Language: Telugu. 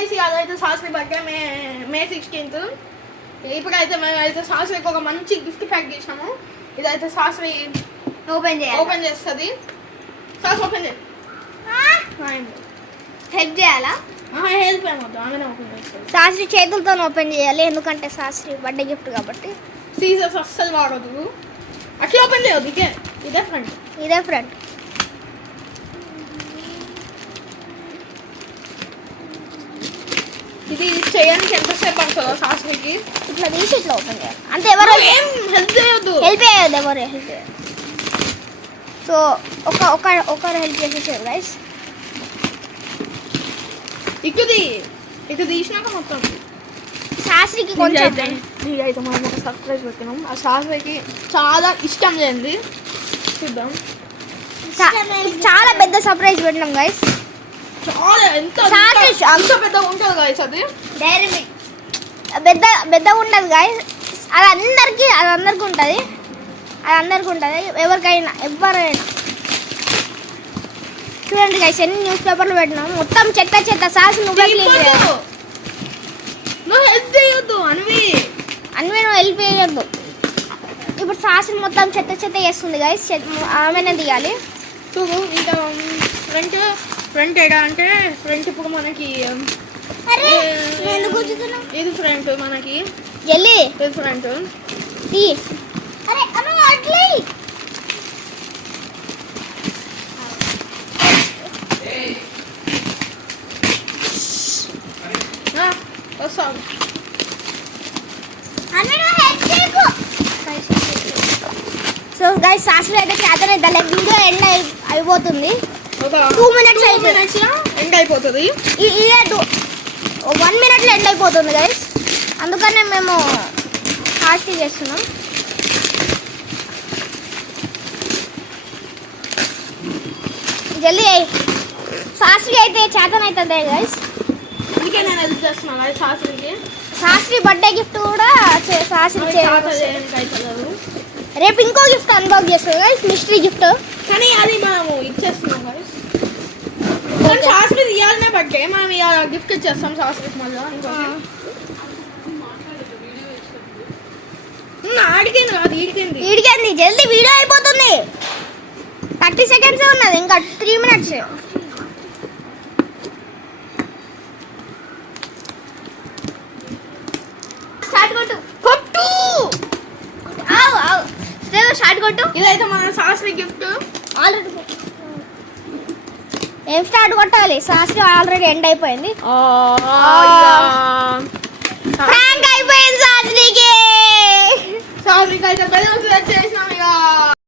గైస్ అదైతే శాస్త్రి బర్త్డే మే 16th. ఇప్పుడైతే మేము అయితే శాస్త్రికి ఒక మంచి గిఫ్ట్ ప్యాక్ చేసాము. ఇదైతే శాస్త్రి ఓపెన్ చేస్తుంది. శాస్త్రి ఓపెన్ చేయి. హెల్ప్ చేయాలా? హెల్ప్ ఏమవుతుంది, ఆమెనే ఓపెన్ చేస్తుంది. శాస్త్రి చేతులతో ఓపెన్ చేయాలి, ఎందుకంటే శాస్త్రి బర్త్డే గిఫ్ట్ కాబట్టి. సీజర్స్ అస్సలు వాడదు, అట్లా ఓపెన్ చేయదు. ఇదే ఫ్రంట్. ఇది చేయడానికి ఎంతసేపు పడుతుందో శాస్త్రికి. ఇట్లా తీసి ఇట్లా ఓపెన్ చేయాలి అంటే ఎవరు ఏం హెల్ప్ చేయొద్దు ఎవరు హెల్ప్ చేయదు. సో ఒకరు హెల్ప్ చేసేసారు గైస్. ఇటు తీసినాక మొత్తం శాస్త్రికి కొంచెం అయితే మనం ఒక సర్ప్రైజ్ పెట్టినాం. ఆ శాస్త్రికి చాలా ఇష్టం లేనిది చూద్దాం. చాలా పెద్ద సర్ప్రైజ్ పెట్టినాం గైస్. చాలా ఎంత పెద్దగా ఉంటుంది గైస్. అది డైరీ మిల్క్ పెద్దగా ఉండదు గైస్. అది అందరికీ ఉంటుంది. ఎవరైనా చూడండి గైస్, ఎన్ని న్యూస్ పేపర్లు పెట్టినాం. మొత్తం చెత్త శాస్త్రి నువ్వు హెల్ప్ చేయొద్దు. అన్వి నువ్వు హెల్ప్ చేయొద్దు. ఇప్పుడు శాస్త్రి మొత్తం చెత్త చేస్తుంది గైస్. ఆమెనే తీయాలి. చూడు ఇంకా ఫ్రంట్ ఏడా అంటే ఫ్రంట్ ఇప్పుడు మనకి ఇది ఫ్రంట్ మనకి జల్లి ఫ్రంట్ వస్తాం. సో గైస్ శాస్త్రి అయితే చేతనే వీడియో ఎండ్ అయిపోతుంది. 2 minutes ఎండ్ అయిపోతుంది. 1 minute ఎండ్ అయిపోతుంది గైస్. అందుకనే మేము ఫాస్ట్ చేస్తున్నాం. జల్దీ శాస్త్రి అయితే చేతన అవుతుంది గైస్. అందుకే నేను హెల్ప్ చేస్తున్నాను శాస్త్రికి. శాస్త్రి బర్త్డే గిఫ్ట్ కూడా శాస్త్రి రేపు ఇంకో గిఫ్ట్ అన్బాక్స్ చేస్తాం గైస్, మిస్టరీ గిఫ్ట్. కానీ అది మనము ఇచ్చేస్తున్నాం గైస్. శాస్త్రి ఇవ్వాలనే బర్త్డే, మనం ఇవాళ గిఫ్ట్ ఇచ్చేస్తాం శాస్త్రికి. మళ్ళీ ఈడికింది జల్దీ వీడియో అయిపోతుంది. 30 seconds ఉన్నది, ఇంకా 3 minutes. స్టార్ట్ కొట్టు. ఇదైతే మన శాస్త్రి గిఫ్ట్. ఆల్రెడీ ఏం స్టార్ట్ కొట్టాలి? శాస్త్రి ఆల్రెడీ ఎండ్ అయిపోయింది. ప్రాంక్ అయిపోయింది శాస్త్రికి. శాస్త్రికి అయితే